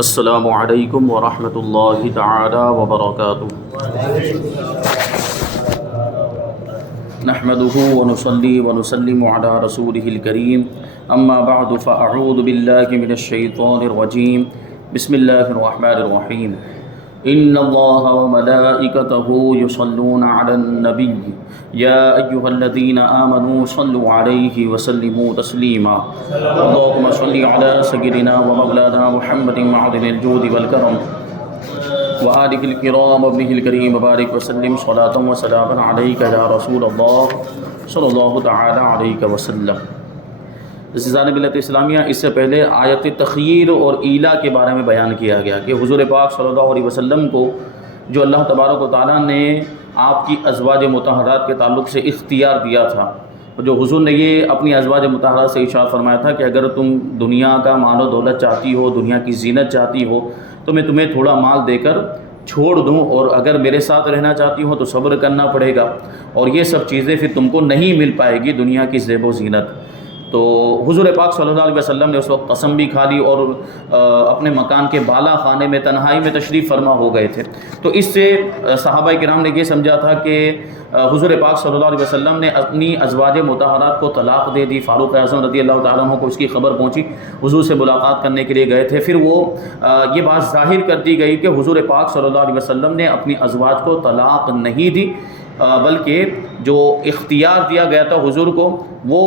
السلام علیکم ورحمۃ اللہ تعالی وبرکاتہ۔ نحمده ونصلي ونسلم على رسوله الكريم، اما بعد فاعوذ بالله من الشیطان الرجیم، بسم اللہ الرحمن الرحیم۔ ان اللہ وملائکته یصلون علی النبی یا ایھا الذین آمنوا صلوا علیہ وسلموا تسلیما۔ اللهم صل علی سیدنا ومولانا محمد معدن الجود والکرم وآلہ الکرام وابنہ الکریم وبارک وسلم صلاۃ وسلاما علیک یا رسول اللہ صلی اللہ تعالی علیہ وسلم۔ عزیزان ملت اسلامیہ، اس سے پہلے آیت تخییر اور ایلا کے بارے میں بیان کیا گیا کہ حضور پاک صلی اللہ علیہ وسلم کو جو اللہ تبارک و تعالیٰ نے آپ کی ازواج مطہرات کے تعلق سے اختیار دیا تھا، جو حضور نے یہ اپنی ازواج مطہرات سے ارشاد فرمایا تھا کہ اگر تم دنیا کا مال و دولت چاہتی ہو، دنیا کی زینت چاہتی ہو تو میں تمہیں تھوڑا مال دے کر چھوڑ دوں، اور اگر میرے ساتھ رہنا چاہتی ہو تو صبر کرنا پڑے گا، اور یہ سب چیزیں پھر تم کو نہیں مل پائے گی، دنیا کی زیب و زینت۔ تو حضور پاک صلی اللہ علیہ وسلم نے اس وقت قسم بھی کھا لی اور اپنے مکان کے بالا خانے میں تنہائی میں تشریف فرما ہو گئے تھے۔ تو اس سے صحابہ کرام نے یہ سمجھا تھا کہ حضور پاک صلی اللہ علیہ وسلم نے اپنی ازواج مطہرات کو طلاق دے دی۔ فاروق اعظم رضی اللہ تعالیٰ عنہ کو اس کی خبر پہنچی، حضور سے ملاقات کرنے کے لیے گئے تھے۔ پھر وہ یہ بات ظاہر کر دی گئی کہ حضور پاک صلی اللہ علیہ وسلم نے اپنی ازواج کو طلاق نہیں دی، بلکہ جو اختیار دیا گیا تھا حضور کو وہ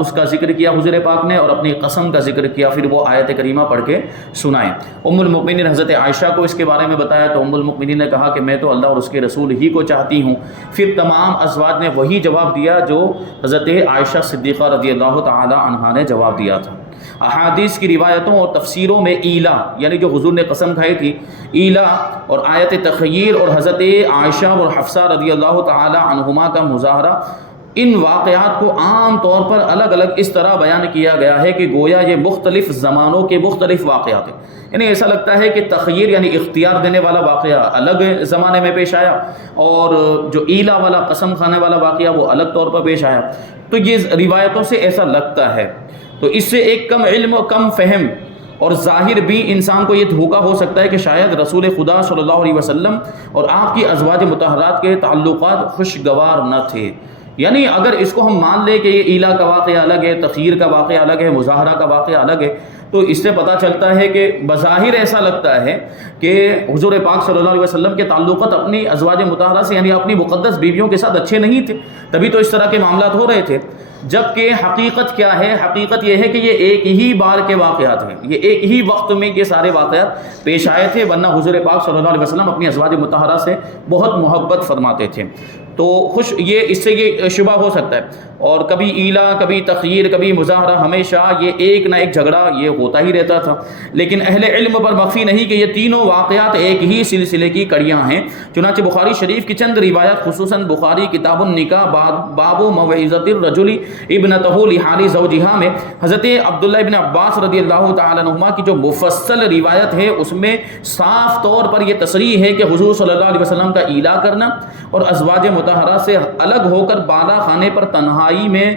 اس کا ذکر کیا حضور پاک نے، اور اپنی قسم کا ذکر کیا، پھر وہ آیت کریمہ پڑھ کے سنائیں۔ ام المؤمنین حضرت عائشہ کو اس کے بارے میں بتایا تو ام المؤمنین نے کہا کہ میں تو اللہ اور اس کے رسول ہی کو چاہتی ہوں۔ پھر تمام ازواج نے وہی جواب دیا جو حضرت عائشہ صدیقہ رضی اللہ تعالی عنہا نے جواب دیا تھا۔ احادیث کی روایتوں اور تفسیروں میں ایلا یعنی جو حضور نے قسم کھائی تھی، ایلا اور آیت تخییر اور حضرت عائشہ اور حفصہ رضی اللہ تعالی عنہما کا مظاہرہ، ان واقعات کو عام طور پر الگ الگ اس طرح بیان کیا گیا ہے کہ گویا یہ مختلف زمانوں کے مختلف واقعات ہیں۔ یعنی ایسا لگتا ہے کہ تخییر یعنی اختیار دینے والا واقعہ الگ زمانے میں پیش آیا، اور جو ایلا والا قسم کھانے والا واقعہ وہ الگ طور پر پیش آیا۔ تو یہ روایتوں سے ایسا لگتا ہے۔ تو اس سے ایک کم علم و کم فہم اور ظاہر بھی انسان کو یہ دھوکہ ہو سکتا ہے کہ شاید رسول خدا صلی اللہ علیہ وسلم اور آپ کی ازواج مطہرات کے تعلقات خوشگوار نہ تھے۔ یعنی اگر اس کو ہم مان لیں کہ یہ ایلا کا واقعہ الگ ہے، تخییر کا واقعہ الگ ہے، مظاہرہ کا واقعہ الگ ہے، تو اس سے پتہ چلتا ہے کہ بظاہر ایسا لگتا ہے کہ حضور پاک صلی اللہ علیہ وسلم کے تعلقات اپنی ازواج مطہرہ سے یعنی اپنی مقدس بیویوں کے ساتھ اچھے نہیں تھے، تبھی تو اس طرح کے معاملات ہو رہے تھے۔ جبکہ حقیقت کیا ہے؟ حقیقت یہ ہے کہ یہ ایک ہی بار کے واقعات ہیں، یہ ایک ہی وقت میں یہ سارے واقعات پیش آئے تھے، ورنہ حضور پاک صلی اللہ علیہ وسلم اپنی ازواج مطہرہ سے بہت محبت فرماتے تھے۔ تو یہ اس سے یہ شبہ ہو سکتا ہے، اور کبھی ایلا، کبھی تخییر، کبھی مظاہرہ، ہمیشہ یہ ایک نہ ایک جھگڑا یہ ہوتا ہی رہتا تھا۔ لیکن اہل علم پر مخفی نہیں کہ یہ تینوں واقعات ایک ہی سلسلے کی کڑیاں ہیں۔ چنانچہ بخاری شریف کی چند روایات، خصوصاً بخاری کتاب النکاح باب موعظۃ الرجل ابنتہ لحال زوجہا میں حضرت عبداللہ ابن عباس رضی اللہ تعالی عنہما کی جو مفصل روایت ہے، اس میں صاف طور پر یہ تصریح ہے کہ حضور صلی اللہ علیہ وسلم کا ایلا کرنا اور ازواج مطہرہ سے الگ ہو کر بالا خانے پر تنہائی میں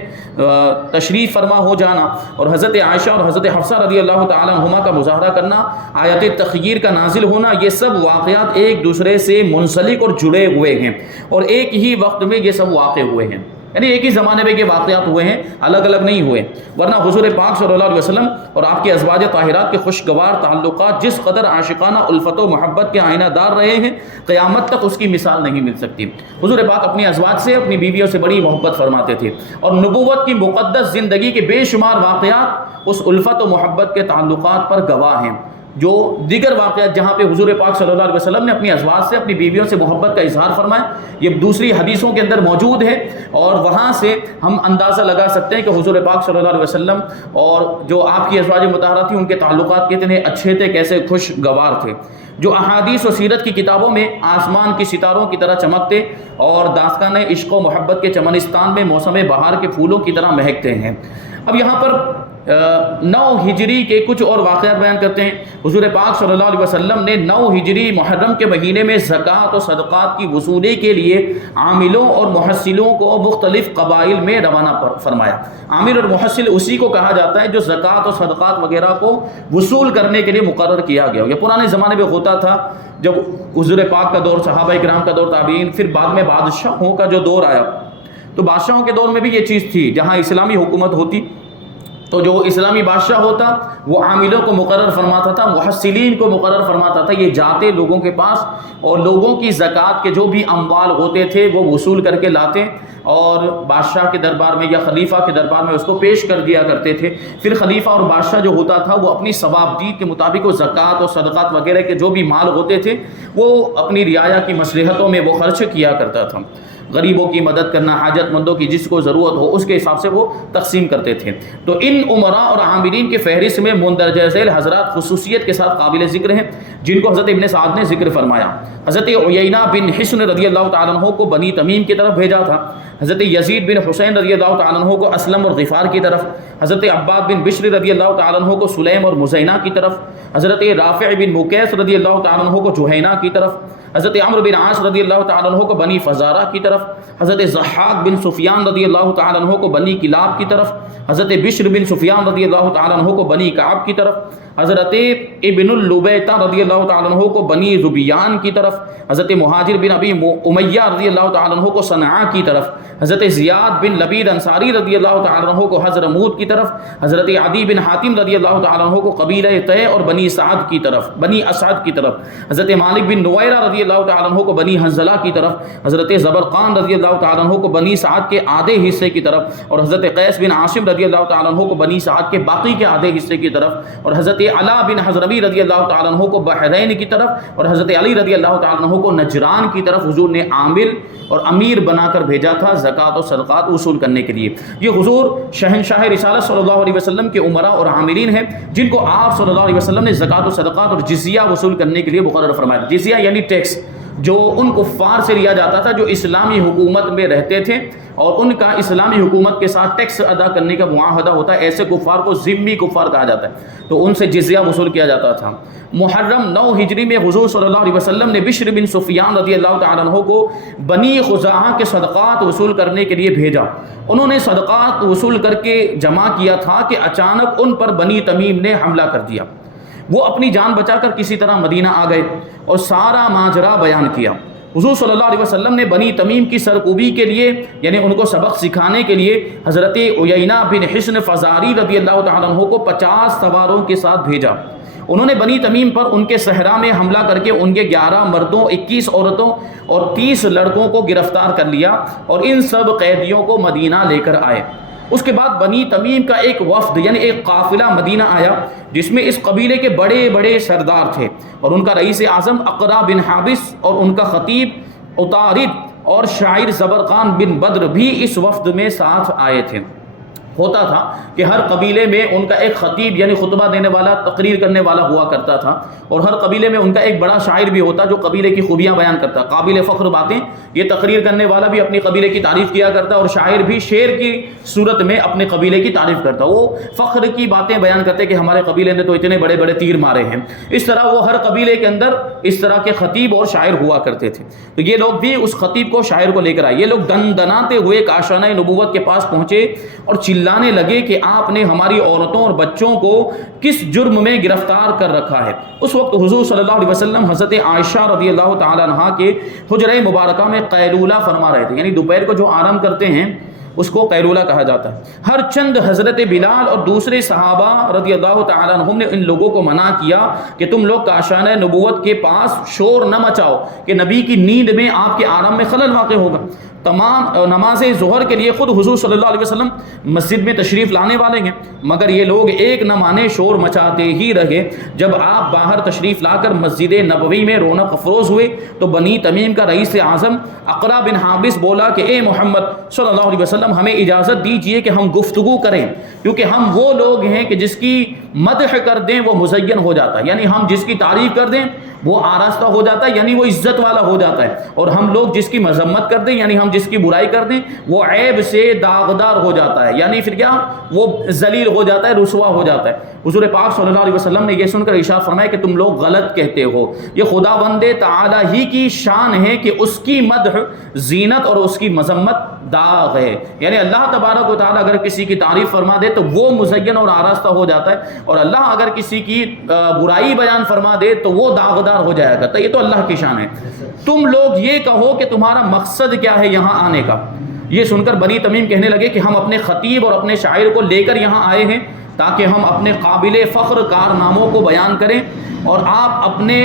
تشریف فرما ہو جانا، اور حضرت عائشہ اور حضرت حفصہ رضی اللہ تعالی عنہما کا مظاہرہ کرنا، آیت تخییر کا نازل ہونا، یہ سب واقعات ایک دوسرے سے منسلک اور جڑے ہوئے ہیں، اور ایک ہی وقت میں یہ سب واقع ہوئے ہیں، یعنی ایک ہی زمانے میں یہ واقعات ہوئے ہیں، الگ الگ نہیں ہوئے۔ ورنہ حضور پاک صلی اللہ علیہ وسلم اور آپ کے ازواج طاہرات کے خوشگوار تعلقات جس قدر عاشقانہ الفت و محبت کے آئینہ دار رہے ہیں، قیامت تک اس کی مثال نہیں مل سکتی۔ حضور پاک اپنی ازواج سے، اپنی بیویوں سے بڑی محبت فرماتے تھے، اور نبوت کی مقدس زندگی کے بے شمار واقعات اس الفت و محبت کے تعلقات پر گواہ ہیں۔ جو دیگر واقعات جہاں پہ حضور پاک صلی اللہ علیہ وسلم نے اپنی ازواج سے، اپنی بیویوں سے محبت کا اظہار فرمایا، یہ دوسری حدیثوں کے اندر موجود ہے، اور وہاں سے ہم اندازہ لگا سکتے ہیں کہ حضور پاک صلی اللہ علیہ وسلم اور جو آپ کی ازواج مطہرہ تھیں ان کے تعلقات کتنے اچھے تھے، کیسے خوشگوار تھے، جو احادیث و سیرت کی کتابوں میں آسمان کی ستاروں کی طرح چمکتے اور داستان عشق و محبت کے چمنستان میں موسم بہار کے پھولوں کی طرح مہکتے ہیں۔ اب یہاں پر 9 ہجری کے کچھ اور واقعات بیان کرتے ہیں۔ حضور پاک صلی اللہ علیہ وسلم نے 9 ہجری محرم کے مہینے میں زکوٰۃ و صدقات کی وصولی کے لیے عاملوں اور محصلوں کو مختلف قبائل میں روانہ فرمایا۔ عامل اور محصل اسی کو کہا جاتا ہے جو زکوٰۃ و صدقات وغیرہ کو وصول کرنے کے لیے مقرر کیا گیا ہو۔ یہ پرانے زمانے میں ہوتا تھا، جب حضور پاک کا دور، صحابہ کرام کا دور، تابعین، پھر بعد میں بادشاہوں کا جو دور آیا، تو بادشاہوں کے دور میں بھی یہ چیز تھی، جہاں اسلامی حکومت ہوتی تو جو اسلامی بادشاہ ہوتا وہ عاملوں کو مقرر فرماتا تھا، محصلین کو مقرر فرماتا تھا، یہ جاتے لوگوں کے پاس اور لوگوں کی زکوٰۃ کے جو بھی اموال ہوتے تھے وہ وصول کر کے لاتے اور بادشاہ کے دربار میں یا خلیفہ کے دربار میں اس کو پیش کر دیا کرتے تھے۔ پھر خلیفہ اور بادشاہ جو ہوتا تھا وہ اپنی ثوابدید کے مطابق وہ زکوٰۃ اور صدقات وغیرہ کے جو بھی مال ہوتے تھے وہ اپنی رعایا کی مصلحتوں میں وہ خرچ کیا کرتا تھا۔ غریبوں کی مدد کرنا، حاجت مندوں کی جس کو ضرورت ہو اس کے حساب سے وہ تقسیم کرتے تھے۔ تو ان امراء اور عاملین کے فہرست میں مندرجہ ذیل حضرات خصوصیت کے ساتھ قابل ذکر ہیں جن کو حضرت ابن سعد نے ذکر فرمایا۔ حضرت عیینہ بن حصن رضی اللہ تعالیٰ عنہ کو بنی تمیم کی طرف بھیجا تھا، حضرت یزید بن حسین رضی اللہ تعالیٰ عنہ کو اسلم اور غفار کی طرف، حضرت عباد بن بشر رضی اللہ تعالیٰ عنہ کو سلیم اور مزینہ کی طرف، حضرت رافع بن مکیس رضی اللہ تعالیٰ عنہ کو جوہینہ کی طرف، حضرت عمرو بن عاص رضی اللہ تعالیٰ عنہ کو بنی فزارہ کی طرف، حضرت ضحاک بن سفیان رضی اللہ تعالیٰ عنہ کو بنی کلاب کی طرف، حضرت بشر بن سفیان رضی اللہ تعالیٰ عنہ کو بنی کعب کی طرف، حضرت ابن اللبیتہ رضی اللہ تعالیٰ عنہ کو بنی ذبیان کی طرف، حضرت مہاجر بن ابی امیہ رضی اللہ تعالیٰ عنہ کو صنعاء کی طرف، حضرت زیاد بن لبید انصاری رضی اللہ تعالیٰ عنہ کو حضرموت کی طرف، حضرت عدی بن حاتم رضی اللہ تعالیٰ عنہ کو قبیلہ طے اور بنی سعد کی طرف، بنی اسعد کی طرف، حضرت مالک بن نویرہ رضی اللہ تعالیٰ عنہ کو بنی حنظلہ کی طرف، حضرت زبرقان رضی اللہ تعالیٰ عنہ کو بنی سعد کے آدھے حصے کی طرف، اور حضرت قیس بن عاصم رضی اللہ تعالیٰ عنہ کو بنی سعد کے باقی کے آدھے حصے کی طرف، اور حضرت علا بن حضرمی رضی اللہ تعالیٰ عنہ کو بحرین کی طرف، اور حضرت علی رضی اللہ تعالیٰ عنہ کو نجران کی طرف حضور نے عامل اور امیر بنا کر بھیجا تھا زکوٰۃ و صدقات وصول کرنے کے لیے۔ یہ حضور شہنشاہ رسالت صلی اللہ علیہ وسلم کے امراء اور عاملین ہیں جن کو آپ صلی اللہ علیہ وسلم نے زکوٰۃ و صدقات اور جزیہ وصول کرنے کے لیے مقرر فرمایا۔ جزیہ یعنی ٹیکس، جو ان کفار سے لیا جاتا تھا جو اسلامی حکومت میں رہتے تھے اور ان کا اسلامی حکومت کے ساتھ ٹیکس ادا کرنے کا معاہدہ ہوتا ہے، ایسے کفار کو ذمی کفار کہا جاتا ہے، تو ان سے جزیہ وصول کیا جاتا تھا۔ محرم 9 ہجری میں حضور صلی اللہ علیہ وسلم نے بشر بن سفیان رضی اللہ تعالیٰ عنہ کو بنی خزاعہ کے صدقات وصول کرنے کے لیے بھیجا۔ انہوں نے صدقات وصول کر کے جمع کیا تھا کہ اچانک ان پر بنی تمیم نے حملہ کر دیا۔ وہ اپنی جان بچا کر کسی طرح مدینہ آ گئے اور سارا ماجرا بیان کیا۔ حضور صلی اللہ علیہ وسلم نے بنی تمیم کی سرکوبی کے لیے، یعنی ان کو سبق سکھانے کے لیے، حضرت عیینہ بن حصن فزاری رضی اللہ تعالیٰ عنہ کو 50 سواروں کے ساتھ بھیجا۔ انہوں نے بنی تمیم پر ان کے صحرا میں حملہ کر کے ان کے 11 مردوں، 21 عورتوں اور 30 لڑکوں کو گرفتار کر لیا اور ان سب قیدیوں کو مدینہ لے کر آئے۔ اس کے بعد بنی تمیم کا ایک وفد یعنی ایک قافلہ مدینہ آیا جس میں اس قبیلے کے بڑے بڑے سردار تھے، اور ان کا رئیس اعظم اقرا بن حابس اور ان کا خطیب اتارد اور شاعر زبرقان بن بدر بھی اس وفد میں ساتھ آئے تھے۔ ہوتا تھا کہ ہر قبیلے میں ان کا ایک خطیب یعنی خطبہ دینے والا، تقریر کرنے والا ہوا کرتا تھا، اور ہر قبیلے میں ان کا ایک بڑا شاعر بھی ہوتا جو قبیلے کی خوبیاں بیان کرتا، قابل فخر باتیں۔ یہ تقریر کرنے والا بھی اپنی قبیلے کی تعریف کیا کرتا اور شاعر بھی شعر کی صورت میں اپنے قبیلے کی تعریف کرتا، وہ فخر کی باتیں بیان کرتے کہ ہمارے قبیلے نے تو اتنے بڑے بڑے تیر مارے ہیں۔ اس طرح وہ ہر قبیلے کے اندر اس طرح کے خطیب اور شاعر ہوا کرتے تھے۔ تو یہ لوگ بھی اس خطیب کو، شاعر کو لے کر آئے۔ یہ لوگ دن دناتے ہوئے کاشانہ نبوت کے پاس پہنچے اور چلانے لگے کہ آپ نے ہماری عورتوں اور بچوں کو کس جرم میں گرفتار کر رکھا ہے۔ اس وقت حضور صلی اللہ علیہ وسلم حضرت عائشہ رضی اللہ تعالی عنہا کے حجرہ مبارکہ میں قیلولہ فرما رہے تھے، یعنی دوپہر کو جو آرام کرتے ہیں اس کو قیلولہ کہا جاتا ہے۔ ہر چند حضرت بلال اور دوسرے صحابہ رضی اللہ تعالیٰ عنہم نے ان لوگوں کو منع کیا کہ تم لوگ کاشانہ نبوت کے پاس شور نہ مچاؤ کہ نبی کی نیند میں آپ کے آرام میں خلل واقع ہوگا۔ تمام نماز ظہر کے لیے خود حضور صلی اللہ علیہ وسلم مسجد میں تشریف لانے والے ہیں، مگر یہ لوگ ایک نہ مانے شور مچاتے ہی رہے۔ جب آپ باہر تشریف لا کر مسجد نبوی میں رونق افروز ہوئے تو بنی تمیم کا رئیس اعظم اقرا بن حابس بولا کہ اے محمد صلی اللہ علیہ وسلم، ہمیں اجازت دیجیے کہ ہم گفتگو کریں، کیونکہ ہم وہ لوگ ہیں کہ جس کی مدح کر دیں وہ مزین ہو جاتا ہے، یعنی ہم جس کی تعریف کر دیں وہ آراستہ ہو جاتا ہے، یعنی وہ عزت والا ہو جاتا ہے، اور ہم لوگ جس کی مذمت کر دیں، یعنی ہم جس کی برائی کر دیں، وہ عیب سے داغدار ہو جاتا ہے، یعنی پھر کیا، وہ ذلیل ہو جاتا ہے، رسوا ہو جاتا ہے۔ حضور پاک صلی اللہ علیہ وسلم نے یہ سن کر ارشاد فرمایا کہ تم لوگ غلط کہتے ہو، یہ خداوند تعالی ہی کی شان ہے کہ اس کی مدح زینت اور اس کی مذمت داغ ہے، یعنی اللہ تبارک و تعالی اگر کسی کی تعریف فرما دے تو وہ مزین اور آراستہ ہو جاتا ہے، اور اللہ اگر کسی کی برائی بیان فرما دے تو وہ داغدار ہو جایا کرتا ہے۔ یہ تو اللہ کی شان ہے۔ تم لوگ یہ کہو کہ تمہارا مقصد کیا ہے یہاں آنے کا۔ یہ سن کر بنی تمیم کہنے لگے کہ ہم اپنے خطیب اور اپنے شاعر کو لے کر یہاں آئے ہیں تاکہ ہم اپنے قابل فخر کارناموں کو بیان کریں اور آپ اپنے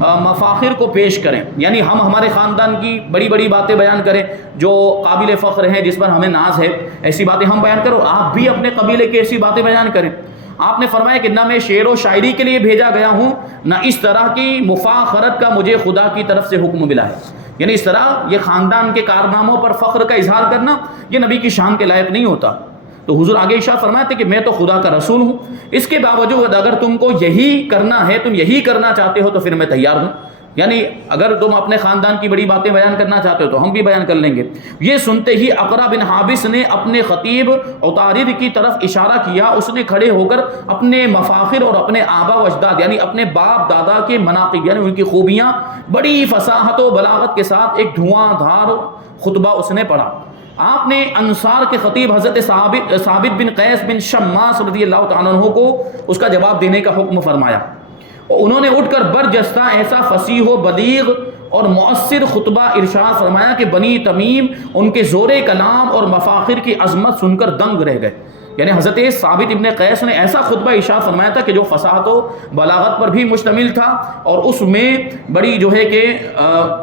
مفاخر کو پیش کریں، یعنی ہم ہمارے خاندان کی بڑی بڑی باتیں بیان کریں جو قابل فخر ہیں، جس پر ہمیں ناز ہے، ایسی باتیں ہم بیان کریں، اور آپ بھی اپنے قبیلے کی ایسی باتیں بیان کریں۔ آپ نے فرمایا کہ نہ میں شعر و شاعری کے لیے بھیجا گیا ہوں، نہ اس طرح کی مفاخرت کا مجھے خدا کی طرف سے حکم ملا ہے، یعنی اس طرح یہ خاندان کے کارناموں پر فخر کا اظہار کرنا یہ نبی کی شان کے لائق نہیں ہوتا۔ تو حضور آگے ارشاد فرماتے کہ میں تو خدا کا رسول ہوں، اس کے باوجود اگر تم کو یہی کرنا ہے، تم یہی کرنا چاہتے ہو تو پھر میں تیار ہوں، یعنی اگر تم اپنے خاندان کی بڑی باتیں بیان کرنا چاہتے ہو تو ہم بھی بیان کر لیں گے۔ یہ سنتے ہی اقرا بن حابس نے اپنے خطیب عطارد کی طرف اشارہ کیا، اس نے کھڑے ہو کر اپنے مفاخر اور اپنے آبا و اجداد یعنی اپنے باپ دادا کے مناقب یعنی ان کی خوبیاں بڑی فصاحت و بلاغت کے ساتھ ایک دھواں دھار خطبہ اس نے پڑھا۔ آپ نے انصار کے خطیب حضرت ثابت بن قیس بن شماس رضی اللہ تعالیٰ عنہ کو اس کا جواب دینے کا حکم فرمایا، اور انہوں نے اٹھ کر برجستہ ایسا فصیح و بلیغ اور مؤثر خطبہ ارشاد فرمایا کہ بنی تمیم ان کے زور کلام اور مفاخر کی عظمت سن کر دنگ رہ گئے، یعنی حضرت ثابت ابن قیس نے ایسا خطبہ ارشاد فرمایا تھا کہ جو فصاحت و بلاغت پر بھی مشتمل تھا، اور اس میں بڑی جو ہے کہ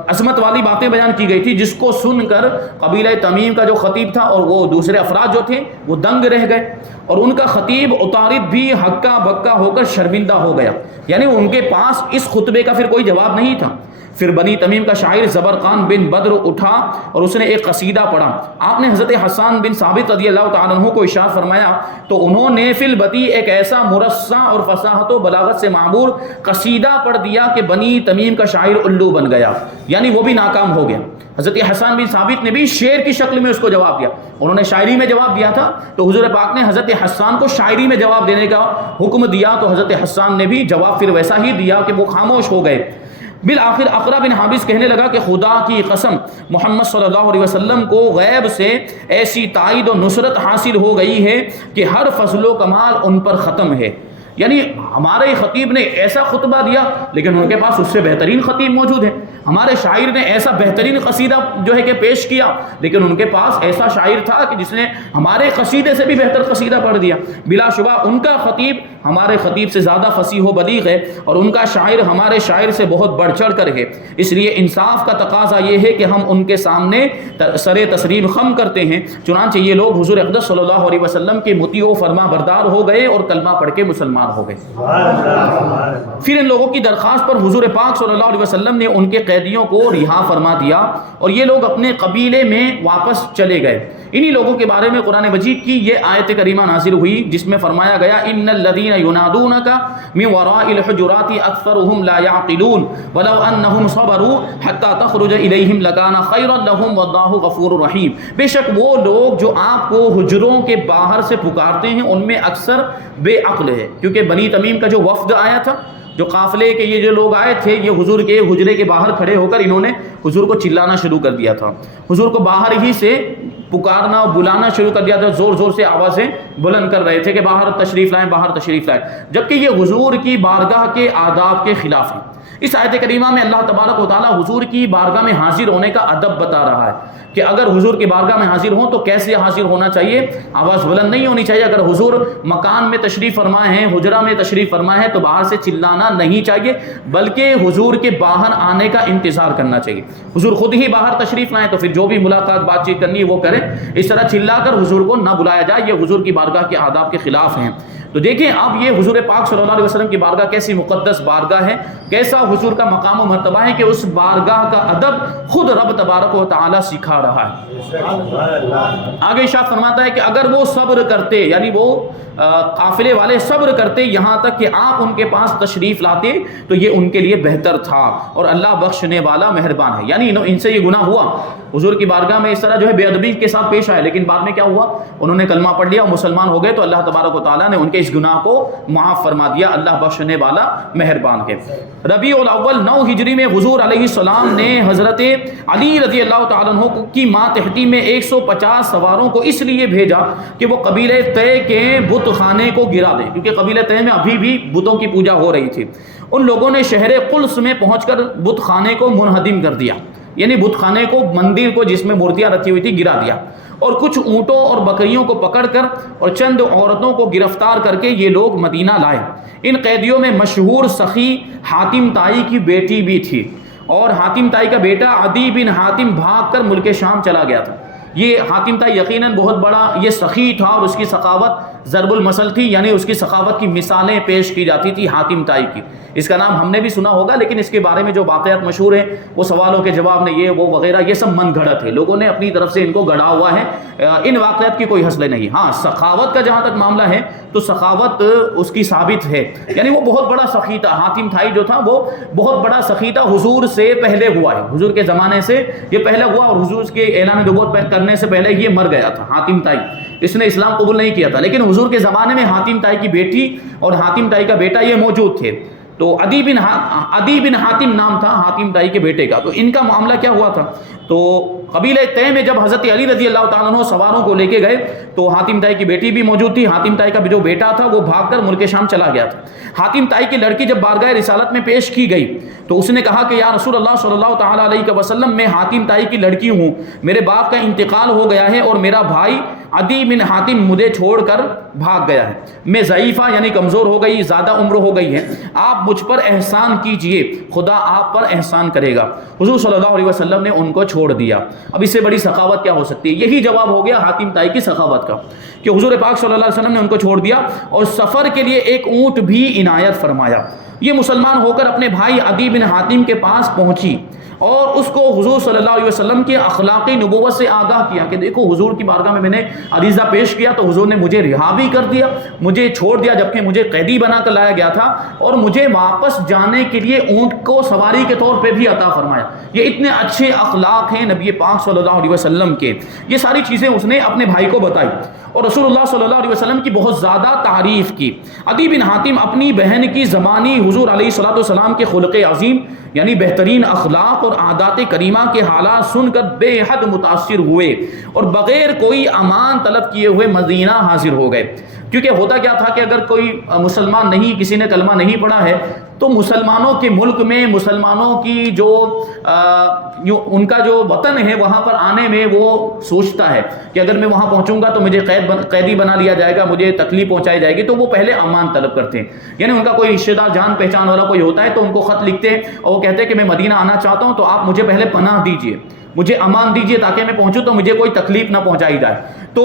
عظمت والی باتیں بیان کی گئی تھی، جس کو سن کر قبیلہ تمیم کا جو خطیب تھا اور وہ دوسرے افراد جو تھے وہ دنگ رہ گئے، اور ان کا خطیب عطارد بھی ہکا بکا ہو کر شرمندہ ہو گیا، یعنی ان کے پاس اس خطبے کا پھر کوئی جواب نہیں تھا۔ پھر بنی تمیم کا شاعر زبرقان بن بدر اٹھا اور اس نے ایک قصیدہ پڑھا۔ آپ نے حضرت حسان بن ثابت رضی اللہ تعالیٰ عنہ کو ارشاد فرمایا تو انہوں نے فی البتی ایک ایسا مرصع اور فصاحت و بلاغت سے معمور قصیدہ پڑھ دیا کہ بنی تمیم کا شاعر الو بن گیا، یعنی وہ بھی ناکام ہو گیا۔ حضرت حسان بن ثابت نے بھی شعر کی شکل میں اس کو جواب دیا، انہوں نے شاعری میں جواب دیا تھا، تو حضور پاک نے حضرت حسان کو شاعری میں جواب دینے کا حکم دیا، تو حضرت حسان نے بھی جواب پھر ویسا ہی دیا کہ وہ خاموش ہو گئے۔ بالآخر اقرا بن حابس کہنے لگا کہ خدا کی قسم محمد صلی اللہ علیہ وسلم کو غیب سے ایسی تائید و نصرت حاصل ہو گئی ہے کہ ہر فضل و کمال ان پر ختم ہے، یعنی ہمارے خطیب نے ایسا خطبہ دیا لیکن ان کے پاس اس سے بہترین خطیب موجود ہے، ہمارے شاعر نے ایسا بہترین قصیدہ جو ہے کہ پیش کیا لیکن ان کے پاس ایسا شاعر تھا کہ جس نے ہمارے قصیدے سے بھی بہتر قصیدہ پڑھ دیا۔ بلا شبہ ان کا خطیب ہمارے خطیب سے زیادہ فصیح و بلیغ ہے، اور ان کا شاعر ہمارے شاعر سے بہت بڑھ چڑھ کر ہے، اس لیے انصاف کا تقاضا یہ ہے کہ ہم ان کے سامنے سر تسلیم خم کرتے ہیں۔ چنانچہ یہ لوگ حضور اقدس صلی اللہ علیہ وسلم کے مطیع و فرما بردار ہو گئے اور کلمہ پڑھ کے مسلمان ہو گئے۔ پھر ان لوگوں کی درخواست پر حضور پاک صلی اللہ علیہ وسلم نے ان کے قیدیوں کو رہا فرما دیا اور یہ لوگ اپنے قبیلے میں واپس چلے گئے۔ انہی لوگوں کے بارے میں قرآن مجید کی یہ آیت کریمہ نازل ہوئی جس میں فرمایا گیا ان الذین ینادونک من وراء الحجرات اکثرهم لا يعقلون ولو انهم صبروا حتى تخرج الیہم لکان خیرا لهم واللہ غفور رحیم۔ بے شک وہ لوگ جو آپ کو حجروں کے باہر سے پکارتے ہیں ان میں اکثر بے عقل ہے، کیونکہ بنی تمیم کا جو وفد آیا تھا، جو قافلے کے یہ جو لوگ آئے تھے، یہ حضور کے حجرے کے باہر کھڑے ہو کر انہوں نے حضور کو چلانا شروع کر دیا تھا، حضور کو باہر ہی سے پکارنا اور بلانا شروع کر دیا تھا، زور زور سے آوازیں بلند کر رہے تھے کہ باہر تشریف لائیں، باہر تشریف لائیں، جبکہ یہ حضور کی بارگاہ کے آداب کے خلاف ہے۔ اس آیت کریمہ میں اللہ تبارک و تعالی حضور کی بارگاہ میں حاضر ہونے کا ادب بتا رہا ہے کہ اگر حضور کی بارگاہ میں حاضر ہوں تو کیسے حاضر ہونا چاہیے، آواز بلند نہیں ہونی چاہیے، اگر حضور مکان میں تشریف فرما ہے، حجرہ میں تشریف فرما ہے تو باہر سے چلانا نہیں چاہیے بلکہ حضور کے باہر آنے کا انتظار کرنا چاہیے۔ حضور خود ہی باہر تشریف لائیں تو پھر جو بھی ملاقات بات چیت کرنی ہے وہ کریں، اس طرح چلا کر حضور کو نہ بلایا جائے، یہ حضور کی بارگاہ کے آداب کے خلاف ہیں۔ تو دیکھیں اب یہ حضور پاک صلی اللہ علیہ وسلم کی بارگاہ کیسی مقدس بارگاہ ہے، کیسا حضور کا مقام و مرتبہ ہے کہ اس بارگاہ کا ادب خود رب تبارک و تعالی سکھا رہا ہے۔ آگے ارشاد فرماتا ہے کہ اگر وہ صبر کرتے، یعنی وہ قافلے والے صبر کرتے یہاں تک کہ آپ ان کے پاس تشریف لاتے تو یہ ان کے لیے بہتر تھا، اور اللہ بخشنے والا مہربان ہے۔ یعنی ان سے یہ گناہ ہوا، حضور کی بارگاہ میں اس طرح جو ہے بے ادبی کے ساتھ پیش آئے، لیکن بعد میں کیا ہوا، انہوں نے کلمہ پڑھ لیا اور مسلمان ہو گئے، تو اللہ تبارک و تعالیٰ نے ان کے اس گناہ کو معاف فرما دیا، اللہ بخشنے والا مہربان ہے۔ ربیع الاول 9 ہجری میں حضور علیہ السلام نے حضرت علی رضی اللہ تعالیٰ عنہ کی ماتحتی میں 150 سواروں کو اس لیے بھیجا کہ وہ قبیلہ طے کے بت خانے کو گرا دے، کیونکہ قبیلہ طے میں ابھی بھی بتوں کی پوجا ہو رہی تھی۔ ان لوگوں نے شہر قلس میں پہنچ کر بت خانے کو منہدم کر دیا، یعنی بت خانے کو، مندر کو جس میں مورتیاں رکھی ہوئی تھی، گرا دیا، اور کچھ اونٹوں اور بکریوں کو پکڑ کر اور چند عورتوں کو گرفتار کر کے یہ لوگ مدینہ لائے۔ ان قیدیوں میں مشہور سخی حاتم طائی کی بیٹی بھی تھی، اور حاتم طائی کا بیٹا عدی بن حاتم بھاگ کر ملک شام چلا گیا تھا۔ یہ حاتم طائی یقیناً بہت بڑا یہ سخی تھا، اور اس کی سخاوت ضرب المثل تھی، یعنی اس کی سخاوت کی مثالیں پیش کی جاتی تھی حاتم طائی کی۔ اس کا نام ہم نے بھی سنا ہوگا، لیکن اس کے بارے میں جو واقعات مشہور ہیں وہ سوالوں کے جواب میں یہ وہ وغیرہ یہ سب من گھڑت ہے، لوگوں نے اپنی طرف سے ان کو گڑھا ہوا ہے، ان واقعات کی کوئی حصل نہیں۔ ہاں سخاوت کا جہاں تک معاملہ ہے تو سخاوت اس کی ثابت ہے، یعنی وہ بہت بڑا سخی تھا، حاتم طائی جو تھا وہ بہت بڑا سخی تھا، حضور سے پہلے ہوا ہے، حضور کے زمانے سے یہ پہلے ہوا، اور حضور کے اعلان نبوت کرنے سے پہلے یہ مر گیا تھا حاتم طائی، اس نے اسلام قبول نہیں کیا تھا، لیکن حضور کے زمانے میں حاتم طائی کی بیٹی اور حاتم طائی کا بیٹا یہ موجود تھے۔ تو عدی بن حاتم نام تھا حاتم طائی کے بیٹے کا۔ تو ان کا معاملہ کیا ہوا تھا، تو قبیلہ طے میں جب حضرت علی رضی اللہ تعالیٰ عنہ سواروں کو لے کے گئے تو حاتم طائی کی بیٹی بھی موجود تھی، حاتم طائی کا جو بیٹا تھا وہ بھاگ کر ملک شام چلا گیا تھا۔ حاتم طائی کی لڑکی جب بارگاہ رسالت میں پیش کی گئی تو اس نے کہا کہ یا رسول اللہ صلی اللہ تعالیٰ علیہ وسلم، میں حاتم طائی کی لڑکی ہوں، میرے باپ کا انتقال ہو گیا ہے اور میرا بھائی عدی بن حاتم مجھے چھوڑ کر بھاگ گیا ہے، میں ضعیفہ یعنی کمزور ہو گئی، زیادہ عمر ہو گئی ہے، آپ مجھ پر احسان کیجئے، خدا آپ پر احسان کرے گا۔ حضور صلی اللہ علیہ وسلم نے ان کو چھوڑ دیا۔ اب اس سے بڑی سخاوت کیا ہو سکتی ہے؟ یہی جواب ہو گیا حاتم طائی کی سخاوت کا کہ حضور پاک صلی اللہ علیہ وسلم نے ان کو چھوڑ دیا اور سفر کے لیے ایک اونٹ بھی عنایت فرمایا۔ یہ مسلمان ہو کر اپنے بھائی عدی بن حاتم کے پاس پہنچی اور اس کو حضور صلی اللہ علیہ وسلم کے اخلاقی نبوت سے آگاہ کیا کہ دیکھو حضور کی بارگاہ میں نے عریضہ پیش کیا تو حضور نے مجھے رہا بھی کر دیا، مجھے چھوڑ دیا، جبکہ مجھے قیدی بنا کر لایا گیا تھا، اور مجھے واپس جانے کے لیے اونٹ کو سواری کے طور پہ بھی عطا فرمایا۔ یہ اتنے اچھے اخلاق ہیں نبی پاک صلی اللہ علیہ وسلم کے۔ یہ ساری چیزیں اس نے اپنے بھائی کو بتائی اور رسول اللہ صلی اللہ علیہ وسلم کی بہت زیادہ تعریف کی۔ عدی بن حاتم اپنی بہن کی زمانی حضور علیہ الصلوۃ والسلام کے خلق عظیم یعنی بہترین اخلاق اور عادات کریمہ کے حالات سن کر بے حد متاثر ہوئے اور بغیر کوئی امان طلب کیے ہوئے مدینہ حاضر ہو گئے۔ کیونکہ ہوتا کیا تھا کہ اگر کوئی مسلمان نہیں، کسی نے کلمہ نہیں پڑھا ہے تو مسلمانوں کے ملک میں مسلمانوں کی جو ان کا جو وطن ہے وہاں پر آنے میں وہ سوچتا ہے کہ اگر میں وہاں پہنچوں گا تو مجھے قیدی بنا لیا جائے گا، مجھے تکلیف پہنچائی جائے گی، تو وہ پہلے امان طلب کرتے ہیں۔ یعنی ان کا کوئی رشتہ دار جان پہچان والا کوئی ہوتا ہے تو ان کو خط لکھتے ہیں اور وہ کہتے ہیں کہ میں مدینہ آنا چاہتا ہوں تو آپ مجھے پہلے پناہ دیجئے، مجھے امان دیجئے تاکہ میں پہنچوں تو مجھے کوئی تکلیف نہ پہنچائی جائے۔ تو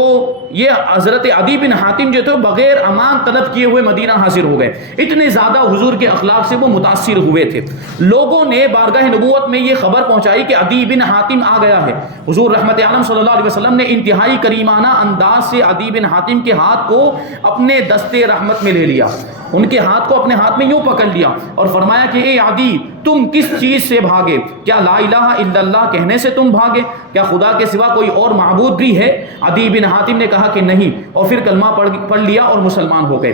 یہ حضرت عدی بن حاتم جو تھے بغیر امان طلب کیے ہوئے مدینہ حاضر ہو گئے، اتنے زیادہ حضور کے اخلاق سے وہ متاثر ہوئے تھے۔ لوگوں نے بارگاہ نبوت میں یہ خبر پہنچائی کہ عدی بن حاتم آ گیا ہے۔ حضور رحمت عالم صلی اللہ علیہ وسلم نے انتہائی کریمانہ انداز سے عدی بن حاتم کے ہاتھ کو اپنے دستے رحمت میں لے لیا، ان کے ہاتھ کو اپنے ہاتھ میں یوں پکڑ لیا اور فرمایا کہ اے عدی، تم کس چیز سے بھاگے؟ کیا لا الہ الا اللہ کہنے سے تم بھاگے؟ کیا خدا کے سوا کوئی اور معبود بھی ہے؟ عدی بن حاتم نے کہا کہ نہیں، اور پھر کلمہ پڑھ لیا اور مسلمان ہو گئے۔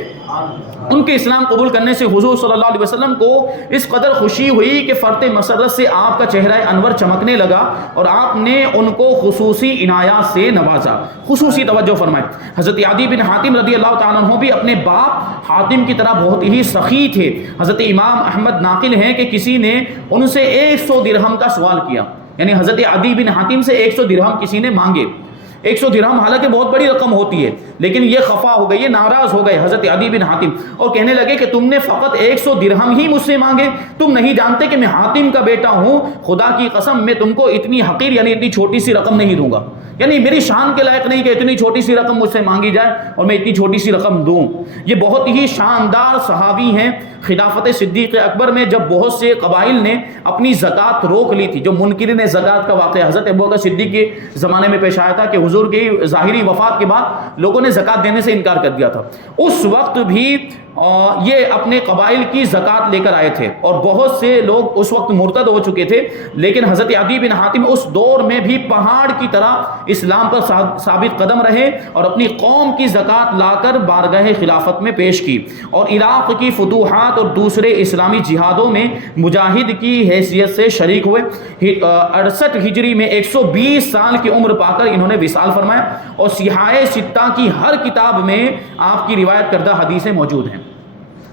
ان کے اسلام قبول کرنے سے حضور صلی اللہ علیہ وسلم کو اس قدر خوشی ہوئی کہ فرط مسرت سے آپ کا چہرہ انور چمکنے لگا اور آپ نے ان کو خصوصی عنایات سے نوازا، خصوصی توجہ فرمائے۔ حضرت عدی بن حاتم رضی اللہ تعالیٰ عنہ بھی اپنے باپ حاتم کی طرح بہت ہی سخی تھے۔ حضرت امام احمد ناقل ہیں کہ کسی نے ان سے 100 درہم کا سوال کیا، یعنی حضرت عدی بن حاتم سے 100 درہم کسی نے مانگے۔ 100 درہم حالانکہ بہت بڑی رقم ہوتی ہے، لیکن یہ خفا ہو گئے، یہ ناراض ہو گئے حضرت عدی بن حاتم اور کہنے لگے کہ تم نے فقط 100 درہم ہی مجھ سے مانگے، تم نہیں جانتے کہ میں حاتم کا بیٹا ہوں، خدا کی قسم میں تم کو اتنی حقیر یعنی اتنی چھوٹی سی رقم نہیں دوں گا۔ یعنی میری شان کے لائق نہیں کہ اتنی چھوٹی سی رقم مجھ سے مانگی جائے اور میں اتنی چھوٹی سی رقم دوں۔ یہ بہت ہی شاندار صحابی ہیں۔ خلافت صدیق اکبر میں جب بہت سے قبائل نے اپنی زکوٰۃ روک لی تھی، جو منکرین زکوٰۃ کا واقعہ حضرت ابوبکر صدیق کے زمانے میں پیش آیا تھا کہ حضور کی ظاہری وفات کے بعد لوگوں نے زکوٰۃ دینے سے انکار کر دیا تھا، اس وقت بھی یہ اپنے قبائل کی زکوٰۃ لے کر آئے تھے اور بہت سے لوگ اس وقت مرتد ہو چکے تھے، لیکن حضرت عدی بن حاتم اس دور میں بھی پہاڑ کی طرح اسلام پر ثابت قدم رہے اور اپنی قوم کی زکوٰۃ لا کر بارگاہ خلافت میں پیش کی، اور عراق کی فتوحات اور دوسرے اسلامی جہادوں میں مجاہد کی حیثیت سے شریک ہوئے۔ 68 ہجری میں 120 سال کی عمر پا کر انہوں نے وصال فرمایا، اور صحاح ستہ کی ہر کتاب میں آپ کی روایت کردہ حدیثیں موجود ہیں۔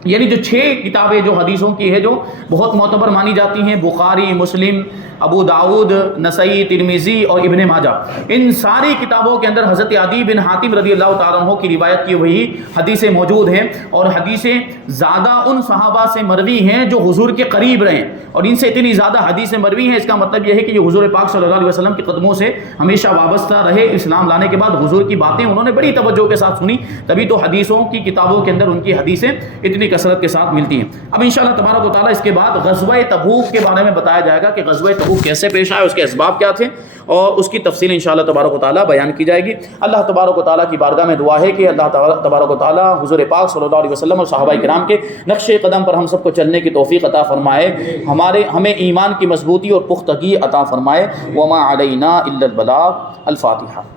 یعنی جو 6 کتابیں جو حدیثوں کی ہے جو بہت معتبر مانی جاتی ہیں، بخاری، مسلم، ابو داؤد، نسائی، ترمذی اور ابن ماجہ، ان ساری کتابوں کے اندر حضرت عدی بن حاتم رضی اللہ تعالیٰ عنہ کی روایت کی ہوئی حدیثیں موجود ہیں، اور حدیثیں زیادہ ان صحابہ سے مروی ہیں جو حضور کے قریب رہیں، اور ان سے اتنی زیادہ حدیثیں مروی ہیں، اس کا مطلب یہ ہے کہ یہ حضور پاک صلی اللہ علیہ وسلم کے قدموں سے ہمیشہ وابستہ رہے۔ اسلام لانے کے بعد حضور کی باتیں انہوں نے بڑی توجہ کے ساتھ سنی، تبھی تو حدیثوں کی کتابوں کے اندر ان کی حدیثیں اتنی کثرت کے ساتھ ملتی ہیں۔ اب انشاءاللہ تبارک و تعالیٰ اس کے بعد غزوہ تبوک کے بارے میں بتایا جائے گا کہ غزوہ تبوک کیسے پیش آئے، اس کے اسباب کیا تھے، اور اس کی تفصیل انشاءاللہ تبارک و تعالیٰ بیان کی جائے گی۔ اللہ تبارک و تعالیٰ کی بارگاہ میں دعا ہے کہ اللہ تبارک و تعالیٰ حضور پاک صلی اللہ علیہ وسلم اور صحابہ کرام کے نقش قدم پر ہم سب کو چلنے کی توفیق عطا فرمائے، ہمیں ایمان کی مضبوطی اور پختگی عطا فرمائے۔ وما علینا الا البلاغ۔ الفاتحہ۔